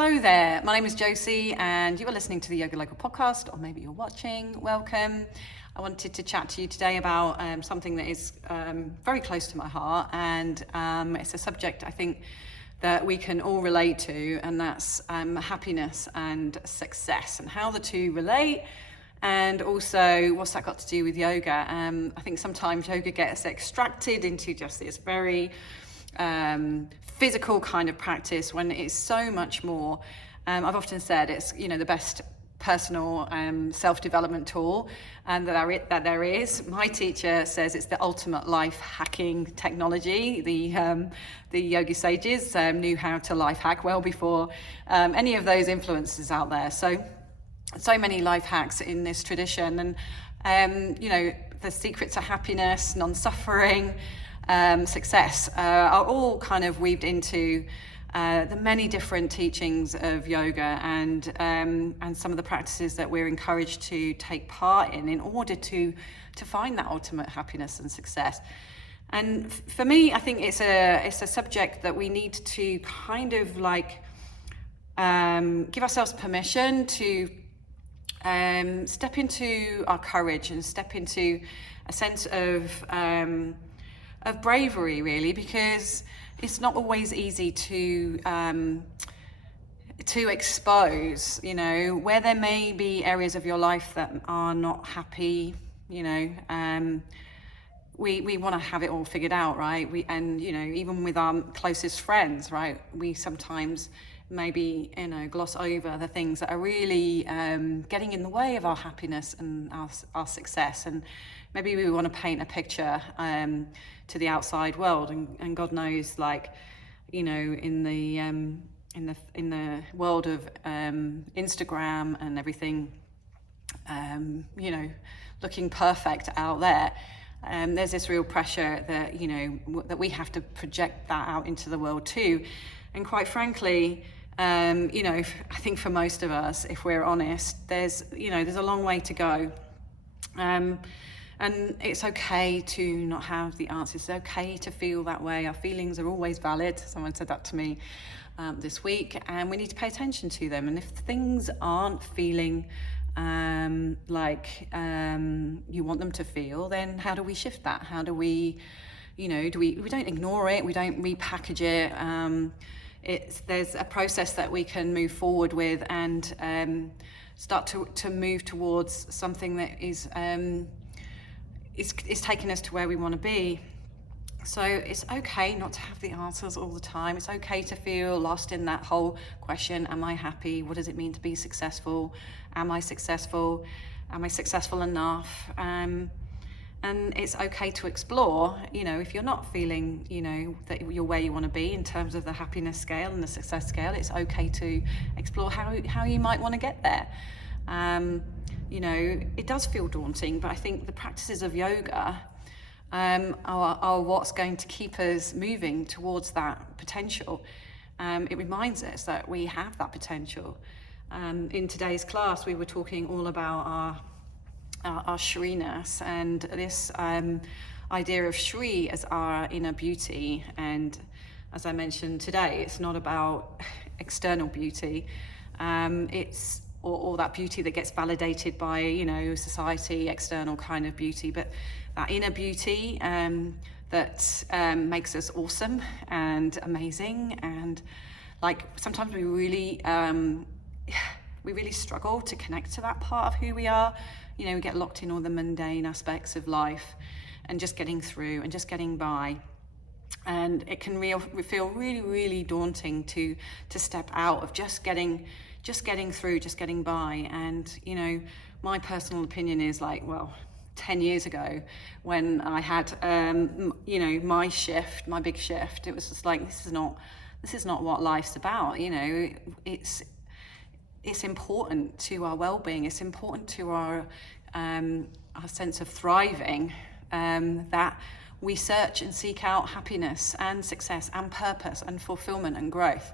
Hello there, my name is Josie and you are listening to the Yoga Local podcast, or maybe you're watching. Welcome. I wanted to chat to you today about something that is very close to my heart, and it's a subject I think that we can all relate to, and that's happiness and success and how the two relate, and also what's that got to do with yoga. I think sometimes yoga gets extracted into just this very physical kind of practice when it's so much more. I've often said it's the best personal self-development tool that there is. My teacher says it's the ultimate life hacking technology. The yogi sages knew how to life hack well before any of those influences out there. So many life hacks in this tradition, and the secrets of happiness, non-suffering, success are all kind of weaved into the many different teachings of yoga, and some of the practices that we're encouraged to take part in order to find that ultimate happiness and success. And for me, I think it's a subject that we need to kind of give ourselves permission to step into our courage and step into a sense of bravery, really, because it's not always easy to expose, where there may be areas of your life that are not happy. We want to have it all figured out, right? Even with our closest friends, right? We sometimes maybe gloss over the things that are really getting in the way of our happiness and our success, and maybe we want to paint a picture to the outside world, and God knows, in the world of Instagram and everything, looking perfect out there, there's this real pressure that that we have to project that out into the world too. And quite frankly, I think for most of us, if we're honest, there's a long way to go. And it's okay to not have the answers. It's okay to feel that way. Our feelings are always valid. Someone said that to me this week, and we need to pay attention to them. And if things aren't feeling like you want them to feel, then how do we shift that? How do we, we don't ignore it, we don't repackage it. There's a process that we can move forward with and start to move towards something that is taking us to where we want to be. So it's okay not to have the answers all the time. It's okay to feel lost in that whole question: am I happy? What does it mean to be successful? Am I successful? Am I successful enough? And it's okay to explore, if you're not feeling, that you're where you want to be in terms of the happiness scale and the success scale, it's okay to explore how you might want to get there. It does feel daunting, but I think the practices of yoga are what's going to keep us moving towards that potential. It reminds us that we have that potential. In today's class, we were talking all about our Shriness, and this idea of Shri as our inner beauty. And as I mentioned today, it's not about external beauty. It's or that beauty that gets validated by society, external kind of beauty, but that inner beauty that makes us awesome and amazing. And sometimes we really struggle to connect to that part of who we are. We get locked in all the mundane aspects of life and just getting through and just getting by. And it can feel really, really daunting to step out of just getting through, just getting by. And, my personal opinion is 10 years ago when I had, my big shift, it was just this is not what life's about. It's important to our well-being. It's important to our sense of thriving, that we search and seek out happiness and success and purpose and fulfillment and growth.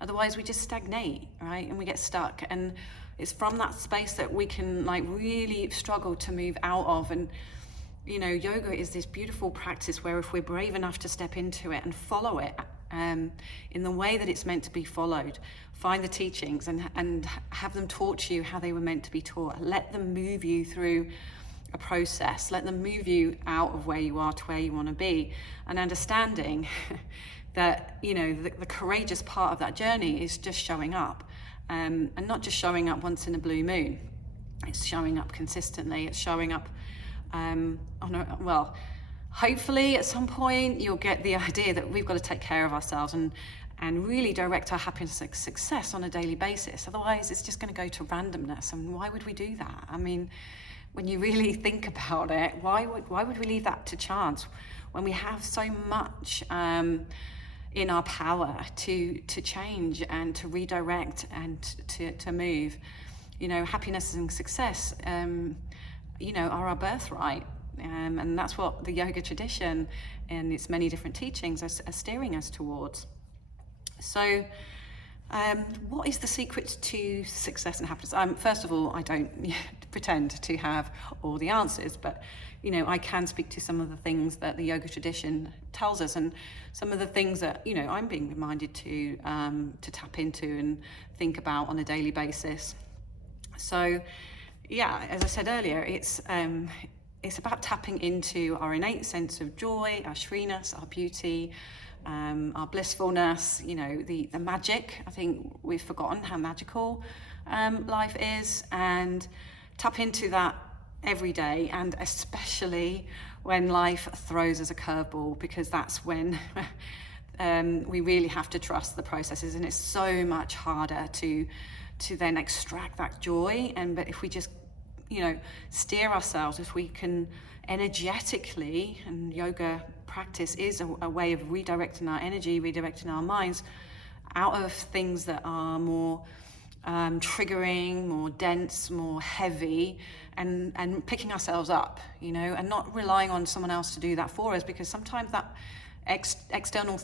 Otherwise, we just stagnate, right? And we get stuck. And it's from that space that we can really struggle to move out of. And yoga is this beautiful practice where if we're brave enough to step into it and follow it, in the way that it's meant to be followed. Find the teachings and have them taught to you how they were meant to be taught. Let them move you through a process. Let them move you out of where you are to where you want to be. And understanding that, you know, the courageous part of that journey is just showing up. And not just showing up once in a blue moon. It's showing up consistently. It's showing up, hopefully at some point you'll get the idea that we've got to take care of ourselves and really direct our happiness and success on a daily basis. Otherwise, it's just going to go to randomness. And why would we do that? I mean, when you really think about it, why would we leave that to chance when we have so much in our power to change and to redirect and to move? You know, happiness and success, you know, are our birthright. And that's what the yoga tradition and its many different teachings are steering us towards. So what is the secret to success and happiness? First of all, I don't pretend to have all the answers, but you know, I can speak to some of the things that the yoga tradition tells us, and some of the things that, you know, I'm being reminded to tap into and think about on a daily basis. So yeah, as I said earlier, it's about tapping into our innate sense of joy, our shreeness, our beauty, our blissfulness, you know, the magic. I think we've forgotten how magical life is, and tap into that every day, and especially when life throws us a curveball, because that's when we really have to trust the processes, and it's so much harder to then extract that joy. But if we just, you know, steer ourselves, if we can energetically, and yoga practice is a way of redirecting our energy, redirecting our minds out of things that are more triggering, more dense, more heavy, and picking ourselves up, you know, and not relying on someone else to do that for us, because sometimes that external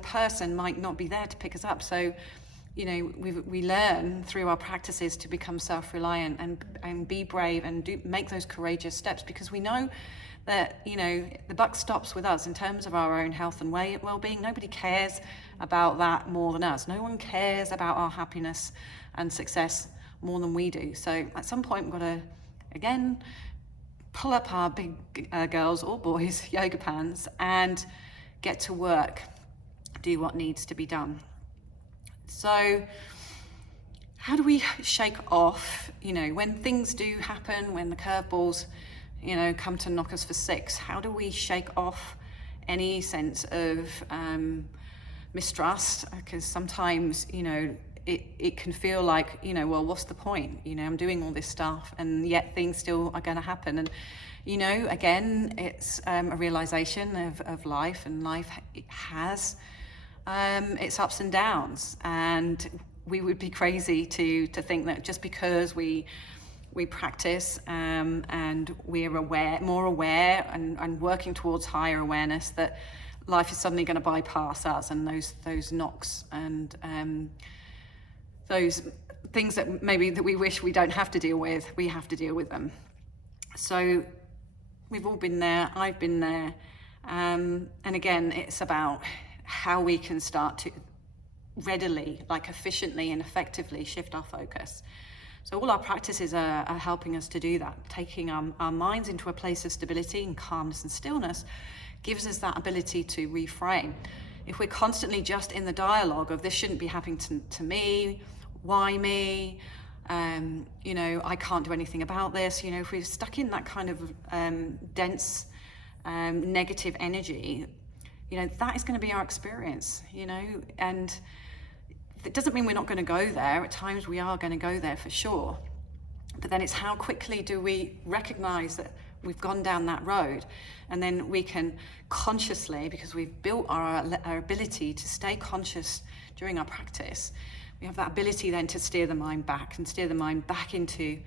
person might not be there to pick us up. So, you know, we learn through our practices to become self-reliant and be brave and make those courageous steps, because we know that, you know, the buck stops with us in terms of our own health and well-being. Nobody cares about that more than us. No one cares about our happiness and success more than we do. So at some point, we've got to, again, pull up our big girls or boys yoga pants and get to work, do what needs to be done. So how do we shake off, you know, when things do happen, when the curveballs, you know, come to knock us for six? How do we shake off any sense of mistrust? Because sometimes, you know, it can feel like, you know, well, what's the point? You know, I'm doing all this stuff and yet things still are going to happen. And, you know, again, it's a realization of life, and life has its ups and downs. And we would be crazy to think that just because we practice and we're more aware and working towards higher awareness, that life is suddenly going to bypass us, and those knocks and those things that maybe that we wish we don't have to deal with, we have to deal with them. So we've all been there, I've been there, and again, it's about how we can start to readily, like efficiently and effectively shift our focus. So all our practices are helping us to do that. Taking our minds into a place of stability and calmness and stillness gives us that ability to reframe. If we're constantly just in the dialogue of this shouldn't be happening to me, why me, you know, I can't do anything about this, you know, if we're stuck in that kind of dense negative energy, you know, that is going to be our experience, you know, and it doesn't mean we're not going to go there. At times we are going to go there for sure. But then it's how quickly do we recognize that we've gone down that road, and then we can consciously, because we've built our ability to stay conscious during our practice, we have that ability then to steer the mind back into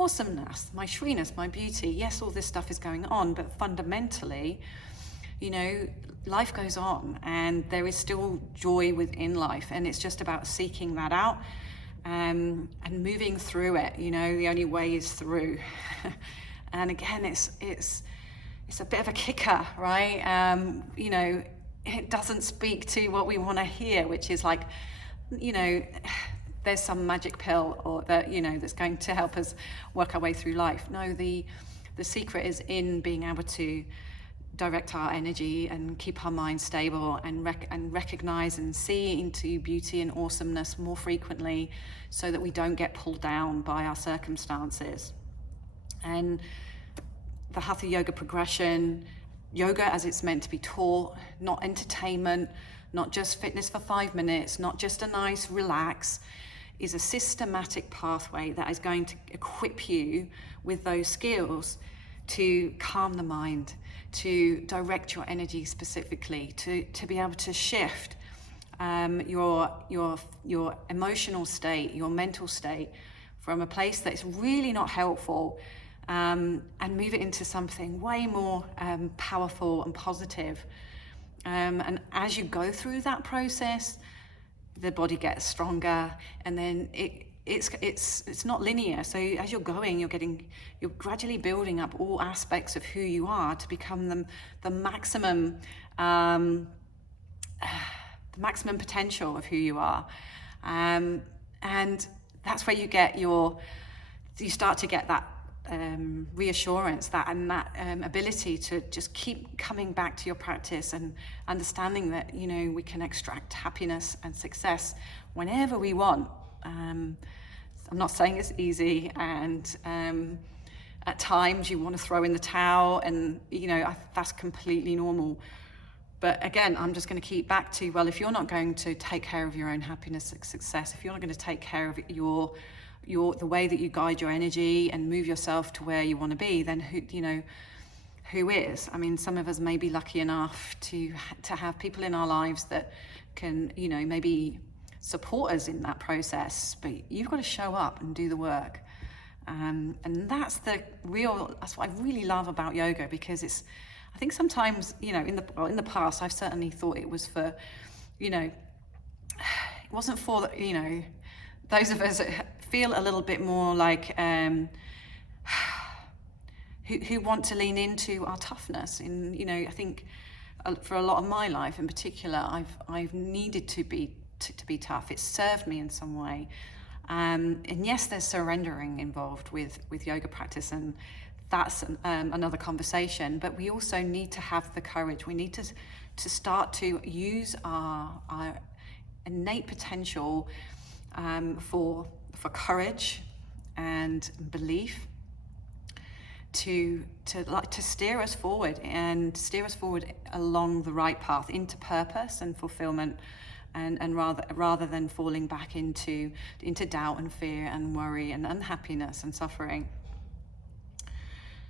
awesomeness, my shreeness, my beauty. Yes, all this stuff is going on, but fundamentally, you know, life goes on and there is still joy within life, and it's just about seeking that out and moving through it. You know, the only way is through. And again, it's a bit of a kicker, right? You know, it doesn't speak to what we want to hear, which is like, you know, there's some magic pill or that, you know, that's going to help us work our way through life. No, the secret is in being able to direct our energy and keep our mind stable and recognize and see into beauty and awesomeness more frequently, so that we don't get pulled down by our circumstances. And the Hatha Yoga progression, yoga as it's meant to be taught, not entertainment, not just fitness for 5 minutes, not just a nice relax, is a systematic pathway that is going to equip you with those skills to calm the mind, to direct your energy specifically, to be able to shift your emotional state, your mental state, from a place that's really not helpful, and move it into something way more powerful and positive. And as you go through that process, the body gets stronger, and then it's not linear. So as you're going, you're gradually building up all aspects of who you are to become the maximum potential of who you are, and that's where you start to get that reassurance, that ability to just keep coming back to your practice and understanding that, you know, we can extract happiness and success whenever we want. I'm not saying it's easy, and at times you want to throw in the towel, and, you know, that's completely normal. But again, I'm just going to keep back to, well, if you're not going to take care of your own happiness and success, if you're not going to take care of the way that you guide your energy and move yourself to where you want to be, then who is? I mean, some of us may be lucky enough to have people in our lives that can, you know, maybe support us in that process, but you've got to show up and do the work. And that's what I really love about yoga, because I think sometimes, you know, in the past, I've certainly thought it was for, you know, it wasn't for, you know, those of us that feel a little bit more like who want to lean into our toughness. And, you know, I think for a lot of my life in particular, I've needed to be tough. It's served me in some way. And yes, there's surrendering involved with yoga practice, and that's another conversation. But we also need to have the courage. We need to start to use our innate potential for courage and belief to steer us forward along the right path, into purpose and fulfillment, and rather than falling back into doubt and fear and worry and unhappiness and suffering.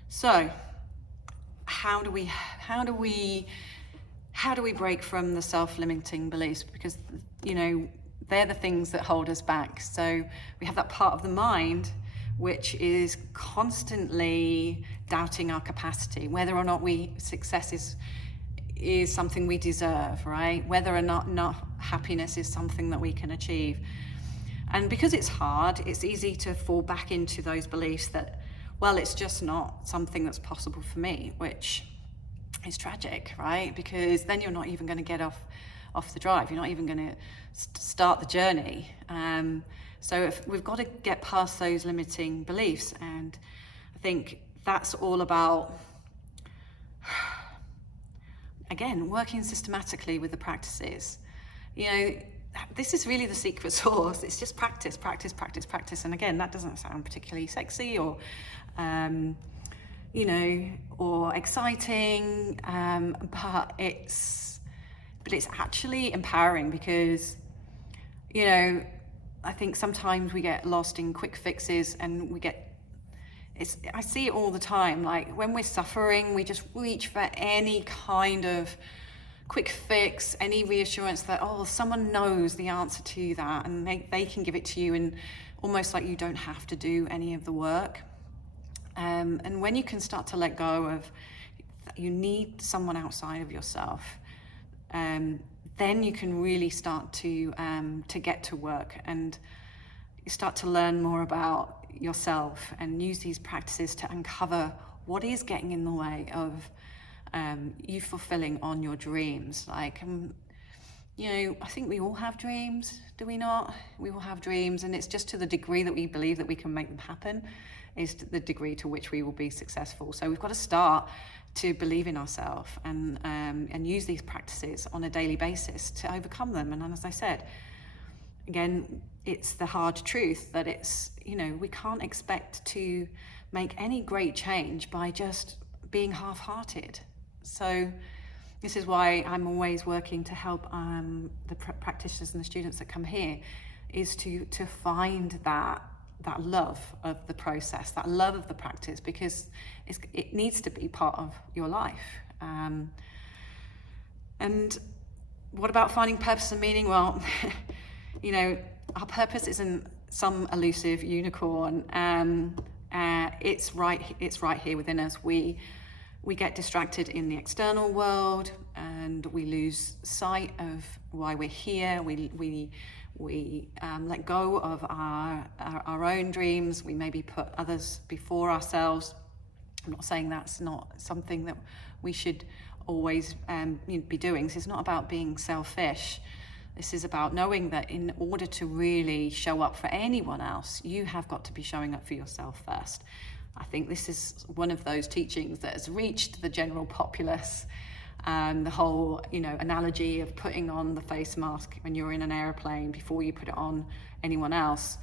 So how do we break from the self-limiting beliefs? Because, you know, they're the things that hold us back. So we have that part of the mind which is constantly doubting our capacity, whether or not success is something we deserve, right? Whether or not happiness is something that we can achieve. And because it's hard, it's easy to fall back into those beliefs that, well, it's just not something that's possible for me, which is tragic, right? Because then you're not even going to get off the drive. You're not even going to start the journey. So if we've got to get past those limiting beliefs, and I think that's all about, again, working systematically with the practices. You know, this is really the secret sauce. It's just practice, practice, practice, practice. And again, that doesn't sound particularly sexy or, you know, or exciting, but it's actually empowering, because, you know, I think sometimes we get lost in quick fixes, and I see it all the time. Like when we're suffering, we just reach for any kind of quick fix, any reassurance that, oh, someone knows the answer to that, and they can give it to you, and almost like you don't have to do any of the work. And when you can start to let go of, you need someone outside of yourself, then you can really start to get to work, and you start to learn more about yourself and use these practices to uncover what is getting in the way of you fulfilling on your dreams. Like, I think we all have dreams, do we not? We all have dreams, and it's just to the degree that we believe that we can make them happen is the degree to which we will be successful. So we've got to start to believe in ourselves and use these practices on a daily basis to overcome them. And as I said, again, it's the hard truth that it's, we can't expect to make any great change by just being half-hearted. So this is why I'm always working to help the practitioners and the students that come here, is to find that love of the process, that love of the practice, because it needs to be part of your life. And what about finding purpose and meaning? Well, our purpose isn't some elusive unicorn. It's right here within us. We get distracted in the external world, and we lose sight of why we're here. We let go of our own dreams. We maybe put others before ourselves. I'm not saying that's not something that we should always be doing. This is not about being selfish. This is about knowing that in order to really show up for anyone else, you have got to be showing up for yourself first. I think this is one of those teachings that has reached the general populace. The whole, analogy of putting on the face mask when you're in an airplane before you put it on anyone else.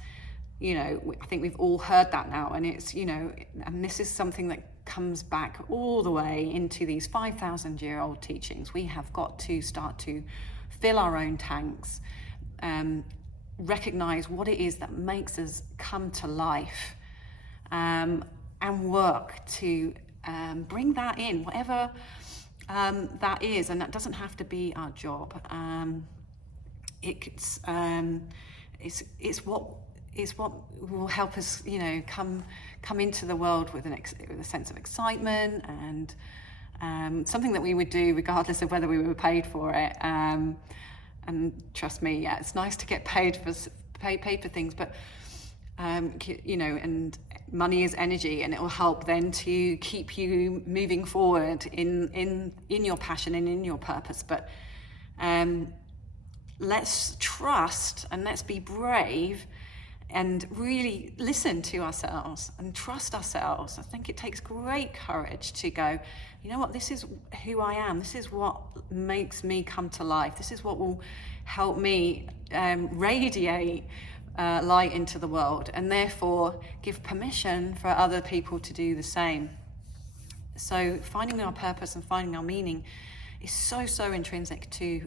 I think we've all heard that now, and it's, and this is something that comes back all the way into these 5,000-year-old teachings. We have got to start to fill our own tanks, recognize what it is that makes us come to life, and work to bring that in, whatever that is. And that doesn't have to be our job. It's what will help us, come into the world with a sense of excitement, and something that we would do regardless of whether we were paid for it. And trust me, it's nice to get paid for things, but and money is energy, and it will help then to keep you moving forward in your passion and in your purpose. But let's trust, and let's be brave, and really listen to ourselves and trust ourselves. I think it takes great courage to go, you know what, this is who I am. This is what makes me come to life. This is what will help me radiate light into the world, and therefore give permission for other people to do the same. So finding our purpose and finding our meaning is so intrinsic to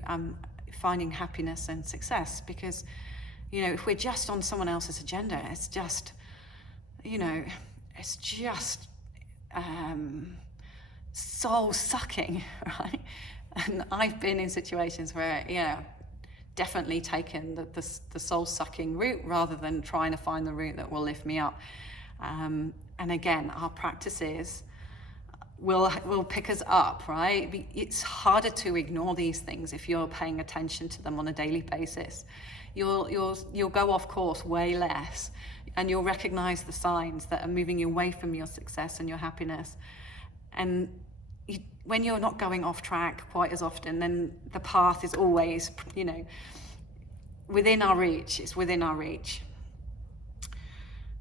finding happiness and success, because if we're just on someone else's agenda, it's just soul sucking, right? And I've been in situations where definitely taken the soul sucking route rather than trying to find the route that will lift me up. And again, our practices will pick us up, right? It's harder to ignore these things if you're paying attention to them on a daily basis. You'll go off course way less, and you'll recognize the signs that are moving you away from your success and your happiness. And when you're not going off track quite as often, then the path is always, within our reach. It's within our reach.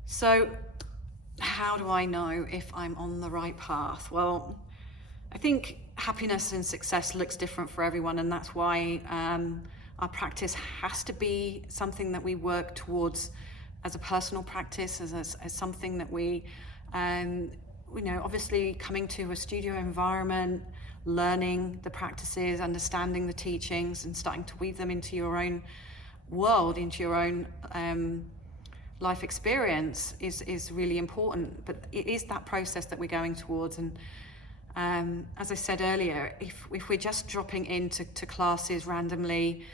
So how do I know if I'm on the right path? Well, I think happiness and success looks different for everyone, and that's why our practice has to be something that we work towards as a personal practice, as something that we, obviously coming to a studio environment, learning the practices, understanding the teachings, and starting to weave them into your own world, into your own life experience is really important. But it is that process that we're going towards. And as I said earlier, if we're just dropping into classes randomly,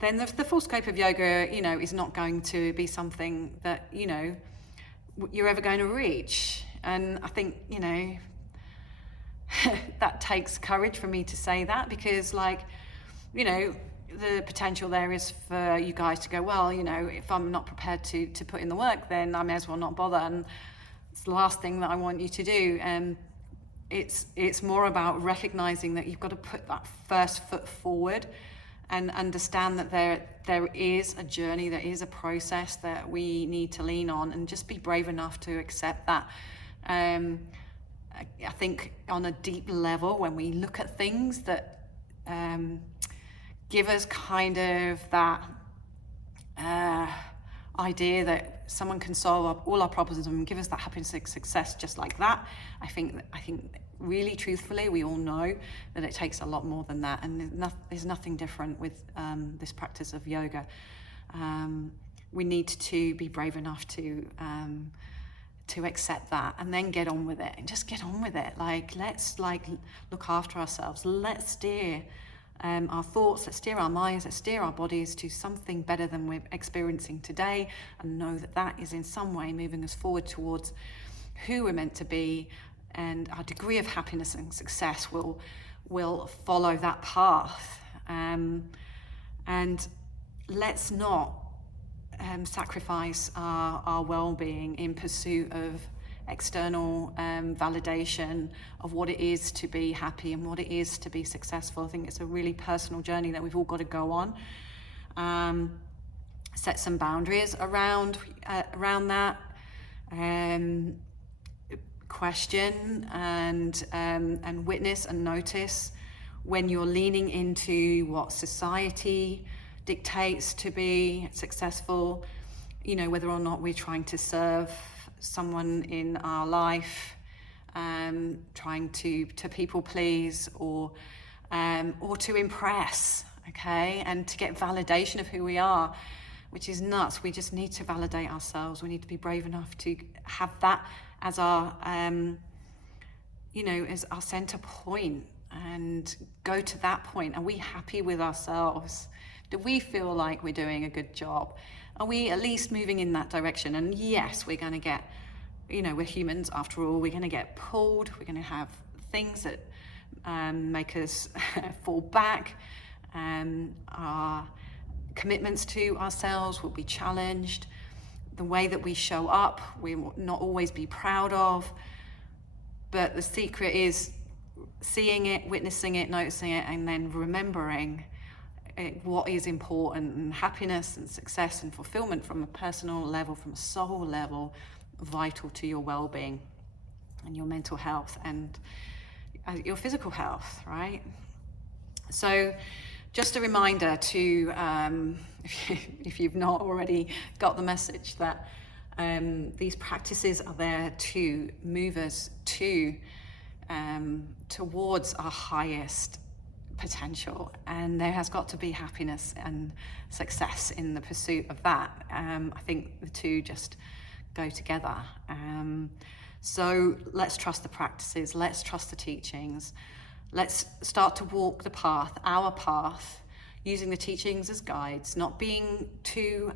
then the full scope of yoga, is not going to be something that, you're ever going to reach. And I think, that takes courage for me to say that, because the potential there is for you guys to go, well, if I'm not prepared to put in the work, then I may as well not bother. And it's the last thing that I want you to do. it's more about recognizing that you've got to put that first foot forward and understand that there is a journey, there is a process that we need to lean on, and just be brave enough to accept that. I think on a deep level, when we look at things that give us kind of that idea that someone can solve all our problems and give us that happiness and success just like that, I think really truthfully, we all know that it takes a lot more than that, and there's nothing different with this practice of yoga. We need to be brave enough to accept that, and then get on with it, and just get on with it. Let's look after ourselves. Let's steer our thoughts, let's steer our minds, let's steer our bodies to something better than we're experiencing today, and know that that is in some way moving us forward towards who we're meant to be, and our degree of happiness and success will follow that path. And let's not sacrifice our well-being in pursuit of external validation of what it is to be happy and what it is to be successful. I think it's a really personal journey that we've all got to go on. Set some boundaries around that. Question and witness and notice when you're leaning into what society dictates to be successful, whether or not we're trying to serve someone in our life, trying to people please, or to impress, okay, and to get validation of who we are, which is nuts. We just need to validate ourselves. We need to be brave enough to have that as our as our center point, and go to that point. Are we happy with ourselves? Do we feel like we're doing a good job? Are we at least moving in that direction? And yes, we're going to get, we're humans after all. We're going to get pulled. We're going to have things that make us fall back. Our commitments to ourselves will be challenged. The way that we show up, we will not always be proud of. But the secret is seeing it, witnessing it, noticing it, and then remembering what is important, and happiness and success and fulfillment from a personal level, from a soul level, vital to your well-being and your mental health and your physical health, right? So just a reminder to, if you've not already got the message, that these practices are there to move us towards our highest potential, and there has got to be happiness and success in the pursuit of that. I think the two just go together. So let's trust the practices, let's trust the teachings, let's start to walk the path, our path, using the teachings as guides, not being too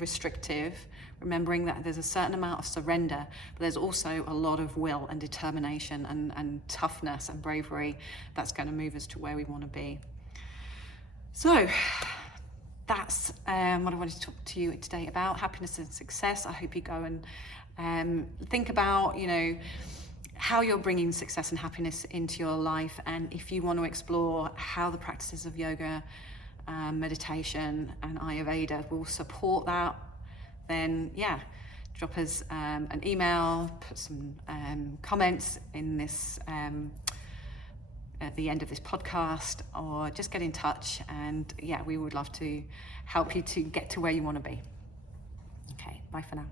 restrictive, remembering that there's a certain amount of surrender, but there's also a lot of will and determination and toughness and bravery that's going to move us to where we want to be. So that's what I wanted to talk to you today about, happiness and success. I hope you go and think about, how you're bringing success and happiness into your life, and if you want to explore how the practices of yoga, meditation and Ayurveda will support that, then drop us an email, put some comments in this at the end of this podcast, or just get in touch, and we would love to help you to get to where you want to be. Okay, bye for now.